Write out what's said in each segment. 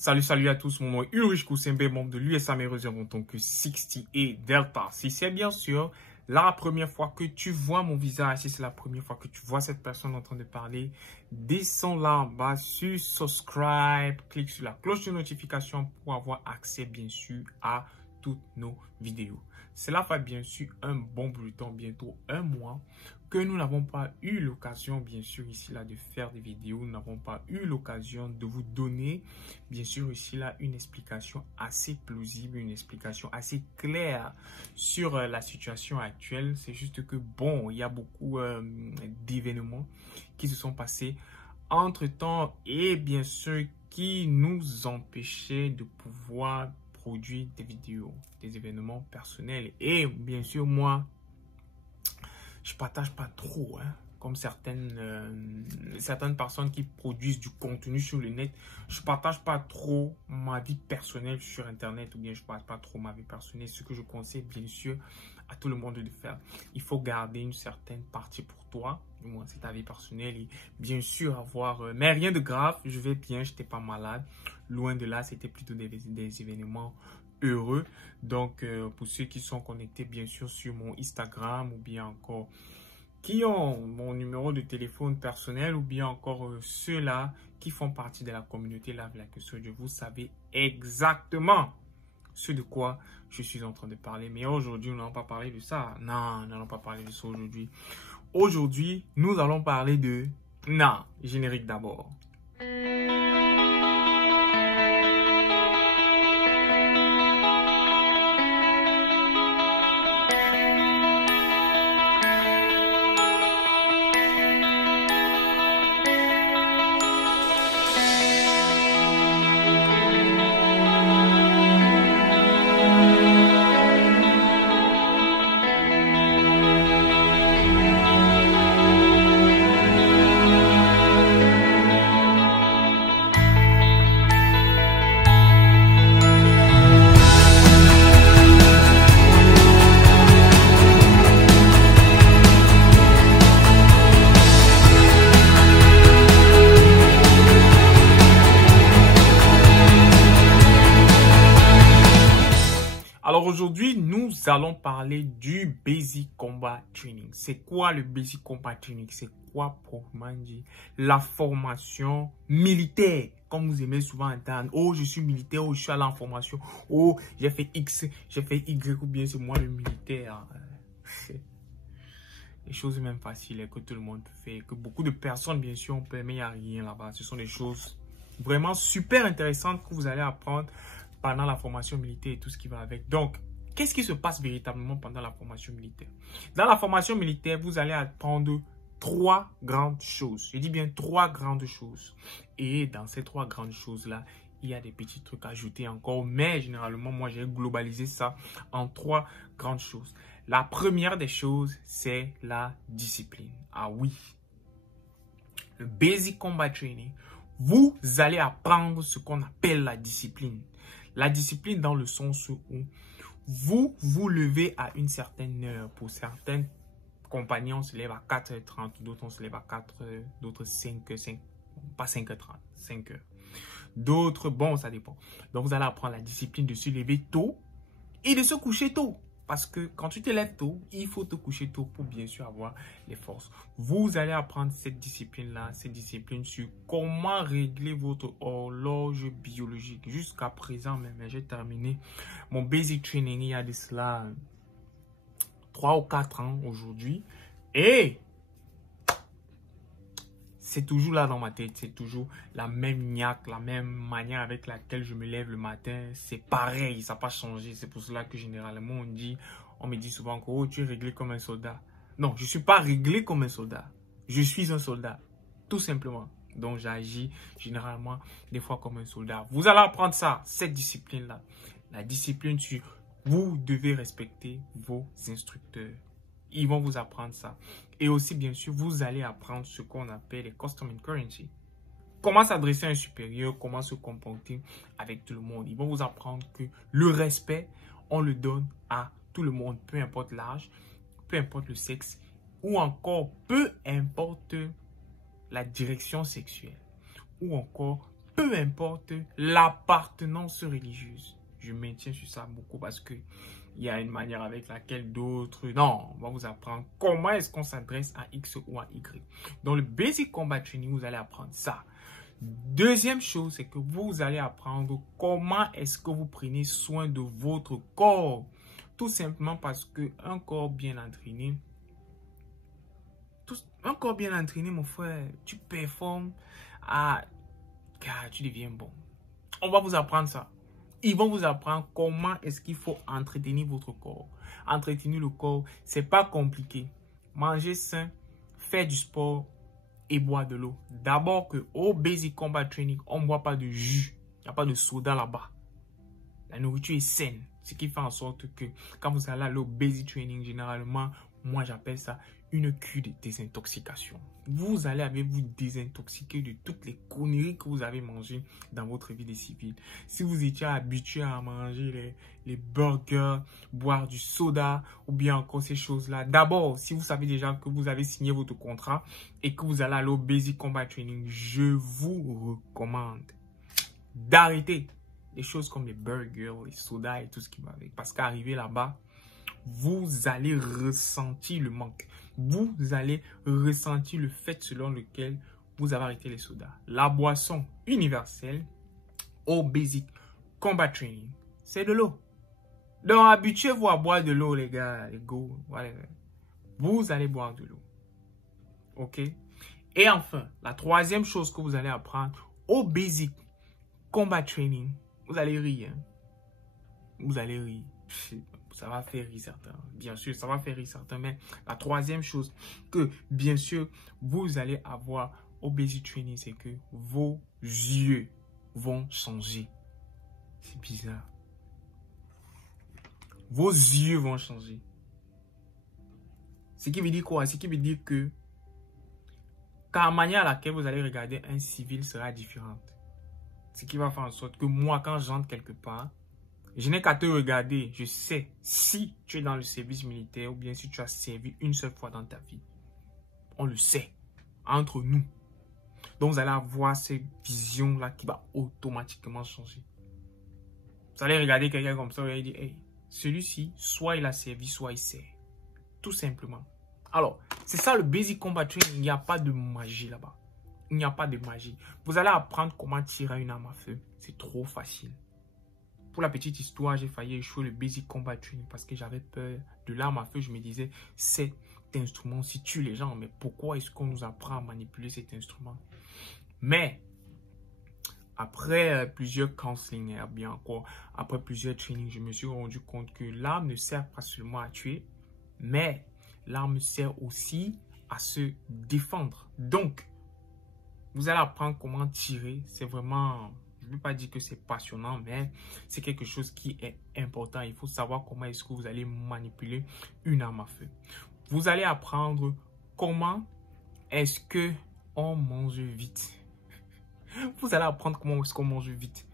Salut à tous, mon nom est Ulrich Koussembe, membre de l'USA en tant que 60 et Delta. Si c'est bien sûr la première fois que tu vois mon visage, si c'est la première fois que tu vois cette personne en train de parler, descends là en bas sur subscribe, clique sur la cloche de notification pour avoir accès bien sûr à toutes nos vidéos. Cela fait bien sûr un bon bout de temps, bientôt un mois, que nous n'avons pas eu l'occasion, bien sûr, ici là, de faire des vidéos. Nous n'avons pas eu l'occasion de vous donner, bien sûr, ici là, une explication assez plausible, une explication assez claire sur la situation actuelle. C'est juste que, bon, il y a beaucoup d'événements qui se sont passés entre-temps et bien sûr qui nous empêchaient de pouvoir produire des vidéos, des événements personnels. Et bien sûr, moi, je partage pas trop, hein, comme certaines personnes qui produisent du contenu sur le net. Je partage pas trop ma vie personnelle sur Internet ou bien je partage pas trop ma vie personnelle. Ce que je conseille bien sûr à tout le monde de faire. Il faut garder une certaine partie pour toi. Du moins, c'est ta vie personnelle et bien sûr avoir... mais rien de grave, je vais bien, je n'étais pas malade. Loin de là, c'était plutôt des événements heureux. Donc, pour ceux qui sont connectés, bien sûr, sur mon Instagram ou bien encore qui ont mon numéro de téléphone personnel ou bien encore ceux-là qui font partie de la communauté Lave la question de vous savez exactement ce de quoi je suis en train de parler. Mais aujourd'hui, nous n'allons pas parler de ça. Non, nous n'allons pas parler de ça aujourd'hui. Aujourd'hui, nous allons parler de... Non, générique d'abord. Alors aujourd'hui, nous allons parler du Basic Combat Training. C'est quoi le Basic Combat Training? C'est quoi proprement dit la formation militaire? Comme vous aimez souvent entendre, oh je suis militaire, oh je suis allé en formation, oh j'ai fait X, j'ai fait Y ou bien c'est moi le militaire. Les choses même faciles que tout le monde fait, que beaucoup de personnes bien sûr ont fait, mais il n'y a rien là-bas. Ce sont des choses vraiment super intéressantes que vous allez apprendre pendant la formation militaire et tout ce qui va avec. Donc, qu'est-ce qui se passe véritablement pendant la formation militaire? Dans la formation militaire, vous allez apprendre trois grandes choses. Je dis bien trois grandes choses. Et dans ces trois grandes choses-là, il y a des petits trucs à ajouter encore. Mais généralement, moi, j'ai globalisé ça en trois grandes choses. La première des choses, c'est la discipline. Ah oui. Le Basic Combat Training, vous allez apprendre ce qu'on appelle la discipline. La discipline dans le sens où vous vous levez à une certaine heure. Pour certains compagnies, on se lève à 4h30, d'autres on se lève à 4h, d'autres 5h, pas 5h30, 5h. D'autres, bon, ça dépend. Donc, vous allez apprendre la discipline de se lever tôt et de se coucher tôt. Parce que quand tu te lèves tôt, il faut te coucher tôt pour bien sûr avoir les forces. Vous allez apprendre cette discipline-là, cette discipline sur comment régler votre horloge biologique. Jusqu'à présent, même, j'ai terminé mon basic training il y a de cela 3 ou 4 ans aujourd'hui. Et c'est toujours là dans ma tête, c'est toujours la même niaque, la même manière avec laquelle je me lève le matin. C'est pareil, ça n'a pas changé. C'est pour cela que généralement on me dit souvent que oh, tu es réglé comme un soldat. Non, je ne suis pas réglé comme un soldat. Je suis un soldat, tout simplement. Donc j'agis généralement des fois comme un soldat. Vous allez apprendre ça, cette discipline-là. La discipline sur vous devez respecter vos instructeurs. Ils vont vous apprendre ça. Et aussi, bien sûr, vous allez apprendre ce qu'on appelle les custom and currency. Comment s'adresser à un supérieur, comment se comporter avec tout le monde. Ils vont vous apprendre que le respect, on le donne à tout le monde, peu importe l'âge, peu importe le sexe, ou encore peu importe la direction sexuelle, ou encore peu importe l'appartenance religieuse. Je maintiens sur ça beaucoup parce que il y a une manière avec laquelle d'autres... Non, on va vous apprendre comment est-ce qu'on s'adresse à X ou à Y. Dans le Basic Combat Training, vous allez apprendre ça. Deuxième chose, c'est que vous allez apprendre comment est-ce que vous prenez soin de votre corps. Tout simplement parce qu'un corps bien entraîné, mon frère, tu performes car tu deviens bon. On va vous apprendre ça. Ils vont vous apprendre comment est-ce qu'il faut entretenir votre corps. Entretenir le corps, c'est pas compliqué. Manger sain, faire du sport et boire de l'eau. D'abord que au Basic Combat Training, on ne boit pas de jus. Il n'y a pas de soda là-bas. La nourriture est saine. Ce qui fait en sorte que quand vous allez au Basic Training, généralement, moi j'appelle ça une cure de désintoxication. Vous allez vous désintoxiquer de toutes les conneries que vous avez mangées dans votre vie de civil. Si vous étiez habitué à manger les burgers, boire du soda ou bien encore ces choses-là. D'abord, si vous savez déjà que vous avez signé votre contrat et que vous allez aller au Basic Combat Training, je vous recommande d'arrêter les choses comme les burgers, les sodas et tout ce qui va avec. Parce qu'arriver là-bas, vous allez ressentir le manque. Vous allez ressentir le fait selon lequel vous avez arrêté les sodas. La boisson universelle au Basic Combat Training, c'est de l'eau. Donc, habituez-vous à boire de l'eau, les gars, les go. Voilà. Vous allez boire de l'eau. OK? Et enfin, la troisième chose que vous allez apprendre au Basic Combat Training, vous allez rire. Hein? Vous allez rire. Ça va faire rire certains. Bien sûr, ça va faire rire certains. Mais la troisième chose que, bien sûr, vous allez avoir au Basic Training, c'est que vos yeux vont changer. C'est bizarre. Vos yeux vont changer. Ce qui veut dire quoi? Ce qui veut dire que la manière à laquelle vous allez regarder un civil sera différente. Ce qui va faire en sorte que moi, quand j'entre quelque part, je n'ai qu'à te regarder. Je sais si tu es dans le service militaire ou bien si tu as servi une seule fois dans ta vie. On le sait. Entre nous. Donc, vous allez avoir cette vision-là qui va automatiquement changer. Vous allez regarder quelqu'un comme ça et vous allez dire, hey, celui-ci, soit il a servi, soit il sert. Tout simplement. Alors, c'est ça le Basic Combat Training. Il n'y a pas de magie là-bas. Il n'y a pas de magie. Vous allez apprendre comment tirer une arme à feu. C'est trop facile. Pour la petite histoire, j'ai failli échouer le Basic Combat Training parce que j'avais peur de l'arme à feu. Je me disais, cet instrument, si tue les gens, mais pourquoi est-ce qu'on nous apprend à manipuler cet instrument? Mais, après plusieurs counseling, bien encore, après plusieurs trainings, je me suis rendu compte que l'arme ne sert pas seulement à tuer, mais l'arme sert aussi à se défendre. Donc, vous allez apprendre comment tirer. C'est vraiment... Je ne veux pas dire que c'est passionnant, mais c'est quelque chose qui est important. Il faut savoir comment est-ce que vous allez manipuler une arme à feu. Vous allez apprendre comment est-ce que on mange vite. Vous allez apprendre comment est-ce qu'on mange vite.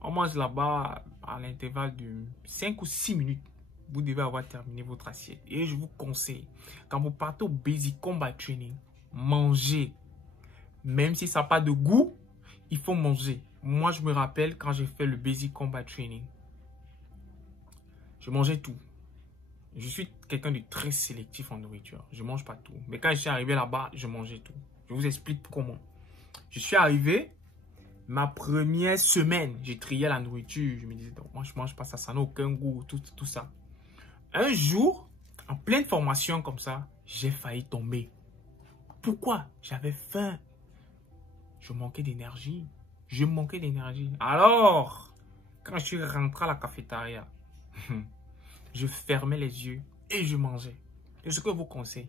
On mange là-bas à l'intervalle de 5 ou 6 minutes. Vous devez avoir terminé votre assiette. Et je vous conseille, quand vous partez au Basic Combat Training, mangez. Même si ça n'a pas de goût, il faut manger. Moi, je me rappelle quand j'ai fait le Basic Combat Training. Je mangeais tout. Je suis quelqu'un de très sélectif en nourriture. Je ne mange pas tout. Mais quand je suis arrivé là-bas, je mangeais tout. Je vous explique comment. Je suis arrivé, ma première semaine, j'ai trié la nourriture. Je me disais, moi, je ne mange pas ça, ça n'a aucun goût, tout ça. Un jour, en pleine formation comme ça, j'ai failli tomber. Pourquoi? J'avais faim. Je manquais d'énergie. Alors, quand je suis rentré à la cafétéria, je fermais les yeux et je mangeais. Et ce que je vous conseille,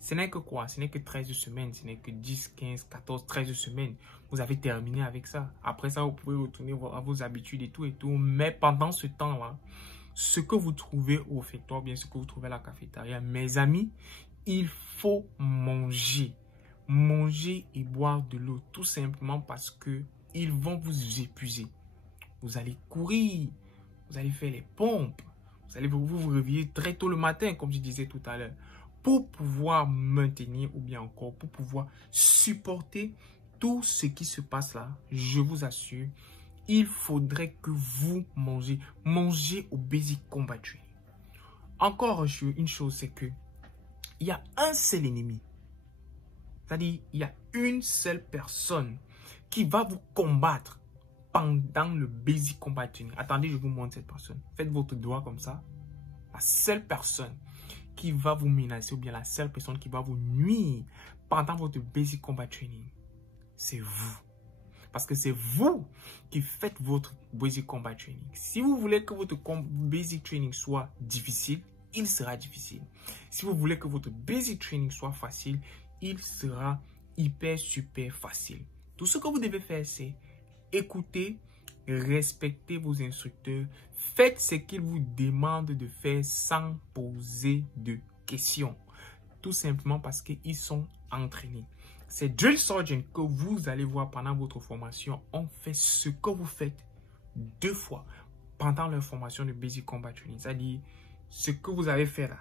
ce n'est que quoi? Ce n'est que 13 semaines, ce n'est que 10, 15, 14, 13 semaines. Vous avez terminé avec ça. Après ça, vous pouvez retourner à vos habitudes et tout. Mais pendant ce temps-là, ce que vous trouvez au réfectoire, bien ce que vous trouvez à la cafétéria, mes amis, il faut manger. Manger et boire de l'eau, tout simplement parce que ils vont vous épuiser. Vous allez courir, vous allez faire les pompes, vous allez vous réveiller très tôt le matin, comme je disais tout à l'heure, pour pouvoir maintenir ou bien encore pour pouvoir supporter tout ce qui se passe là, je vous assure, il faudrait que vous mangez au Basic Combat Training. Encore une chose, c'est que il y a un seul ennemi. C'est-à-dire, il y a une seule personne qui va vous combattre pendant le Basic Combat Training. Attendez, je vous montre cette personne. Faites votre doigt comme ça. La seule personne qui va vous menacer ou bien la seule personne qui va vous nuire pendant votre Basic Combat Training, c'est vous. Parce que c'est vous qui faites votre Basic Combat Training. Si vous voulez que votre Basic Training soit difficile, il sera difficile. Si vous voulez que votre Basic Training soit facile, il sera super facile. Tout ce que vous devez faire, c'est écouter, respecter vos instructeurs. Faites ce qu'ils vous demandent de faire sans poser de questions. Tout simplement parce qu'ils sont entraînés. Ces drill sergeants que vous allez voir pendant votre formation ont fait ce que vous faites 2 fois pendant leur formation de Basic Combat Training. C'est-à-dire, ce que vous avez fait là,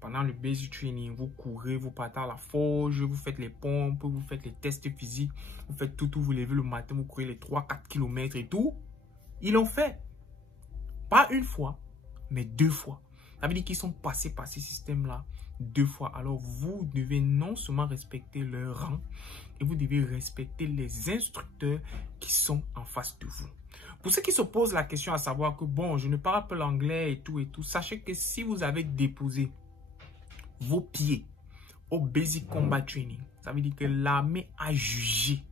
pendant le Basic Training, vous courez, vous partez à la forge, vous faites les pompes, vous faites les tests physiques, vous faites tout, vous levez le matin, vous courez les 3-4 km et tout. Ils l'ont fait. Pas une fois, mais 2 fois. Ça veut dire qu'ils sont passés par ce système-là 2 fois. Alors, vous devez non seulement respecter leur rang, et vous devez respecter les instructeurs qui sont en face de vous. Pour ceux qui se posent la question à savoir que, bon, je ne parle pas l'anglais et tout, sachez que si vous avez déposé vos pieds au Basic Combat Training, ça veut dire que l'armée a jugé.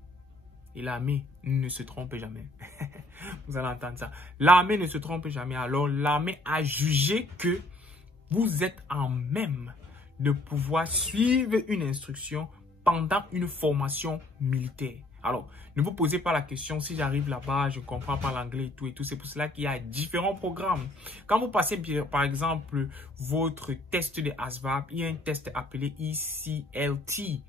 Et l'armée ne se trompe jamais. Vous allez entendre ça. L'armée ne se trompe jamais. Alors, l'armée a jugé que vous êtes en même de pouvoir suivre une instruction pendant une formation militaire. Alors, ne vous posez pas la question, si j'arrive là-bas, je ne comprends pas l'anglais et tout. C'est pour cela qu'il y a différents programmes. Quand vous passez, par exemple, votre test de ASVAB, il y a un test appelé ECLT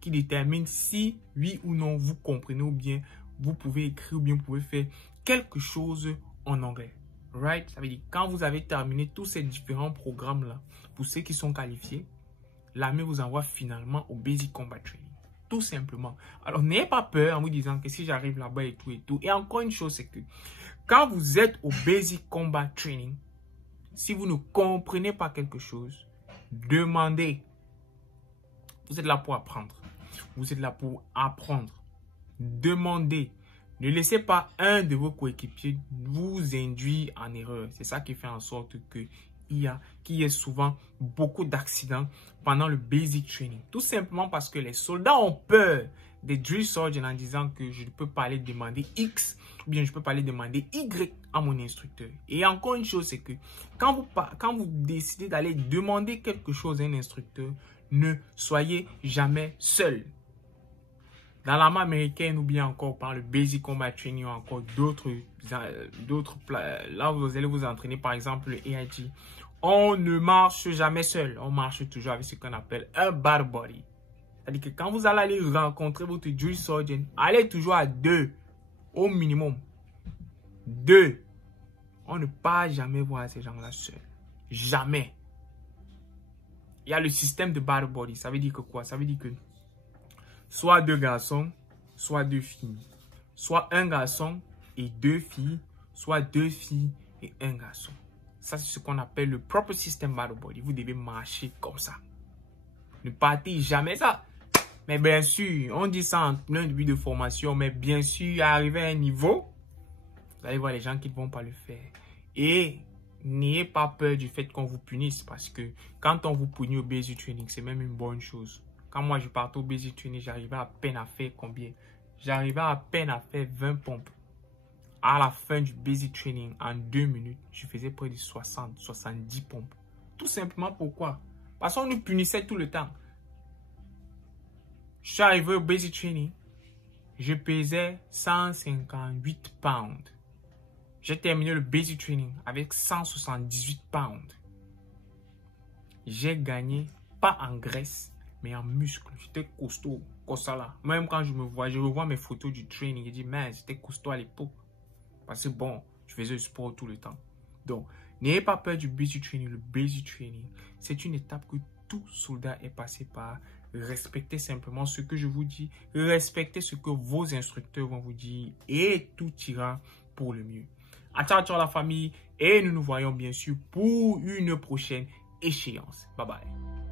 qui détermine si, oui ou non, vous comprenez ou bien vous pouvez écrire ou bien vous pouvez faire quelque chose en anglais. Right? Ça veut dire quand vous avez terminé tous ces différents programmes-là, pour ceux qui sont qualifiés, l'armée vous envoie finalement au Basic Combat Training. Tout simplement. Alors, n'ayez pas peur en vous disant que si j'arrive là-bas et tout. Et encore une chose, c'est que quand vous êtes au Basic Combat Training, si vous ne comprenez pas quelque chose, demandez. Vous êtes là pour apprendre. Vous êtes là pour apprendre. Demandez. Ne laissez pas un de vos coéquipiers vous induire en erreur. C'est ça qui fait en sorte qu'il y ait souvent beaucoup d'accidents pendant le basic training. Tout simplement parce que les soldats ont peur des drill sergeants en disant que je ne peux pas aller demander X ou bien je ne peux pas aller demander Y à mon instructeur. Et encore une chose, c'est que quand vous décidez d'aller demander quelque chose à un instructeur, ne soyez jamais seul. Dans l'armée américaine ou bien encore par le Basic Combat Training ou encore d'autres, là vous allez vous entraîner par exemple le AIT. On ne marche jamais seul, on marche toujours avec ce qu'on appelle un battle buddy. C'est-à-dire que quand vous allez aller rencontrer votre drill sergeant, allez toujours à 2 au minimum. 2. On ne peut jamais voir ces gens-là seuls. Jamais. Il y a le système de battle buddy. Ça veut dire que quoi? Ça veut dire que soit 2 garçons, soit 2 filles. Soit un garçon et 2 filles, soit 2 filles et un garçon. Ça, c'est ce qu'on appelle le proper system battle buddy. Vous devez marcher comme ça. Ne partez jamais ça. Mais bien sûr, on dit ça en plein début de formation, mais bien sûr, arriver à un niveau, vous allez voir les gens qui ne vont pas le faire. Et n'ayez pas peur du fait qu'on vous punisse, parce que quand on vous punit au basic training, c'est même une bonne chose. Quand moi je partais au basic training, j'arrivais à peine à faire combien? J'arrivais à peine à faire 20 pompes. À la fin du basic training, en 2 minutes, je faisais près de 60, 70 pompes. Tout simplement pourquoi? Parce qu'on nous punissait tout le temps. Je suis arrivé au basic training, je pesais 158 pounds. J'ai terminé le basic training avec 178 pounds. J'ai gagné, pas en graisse, mais en muscle. J'étais costaud, comme ça là. Même quand je revois mes photos du training, je dis, mais j'étais costaud à l'époque. Parce que bon, je faisais du sport tout le temps. Donc, n'ayez pas peur du basic training. Le basic training, c'est une étape que tout soldat est passé par. respectez simplement ce que je vous dis, respectez ce que vos instructeurs vont vous dire et tout ira pour le mieux. Ciao, ciao la famille et nous nous voyons bien sûr pour une prochaine échéance. Bye bye.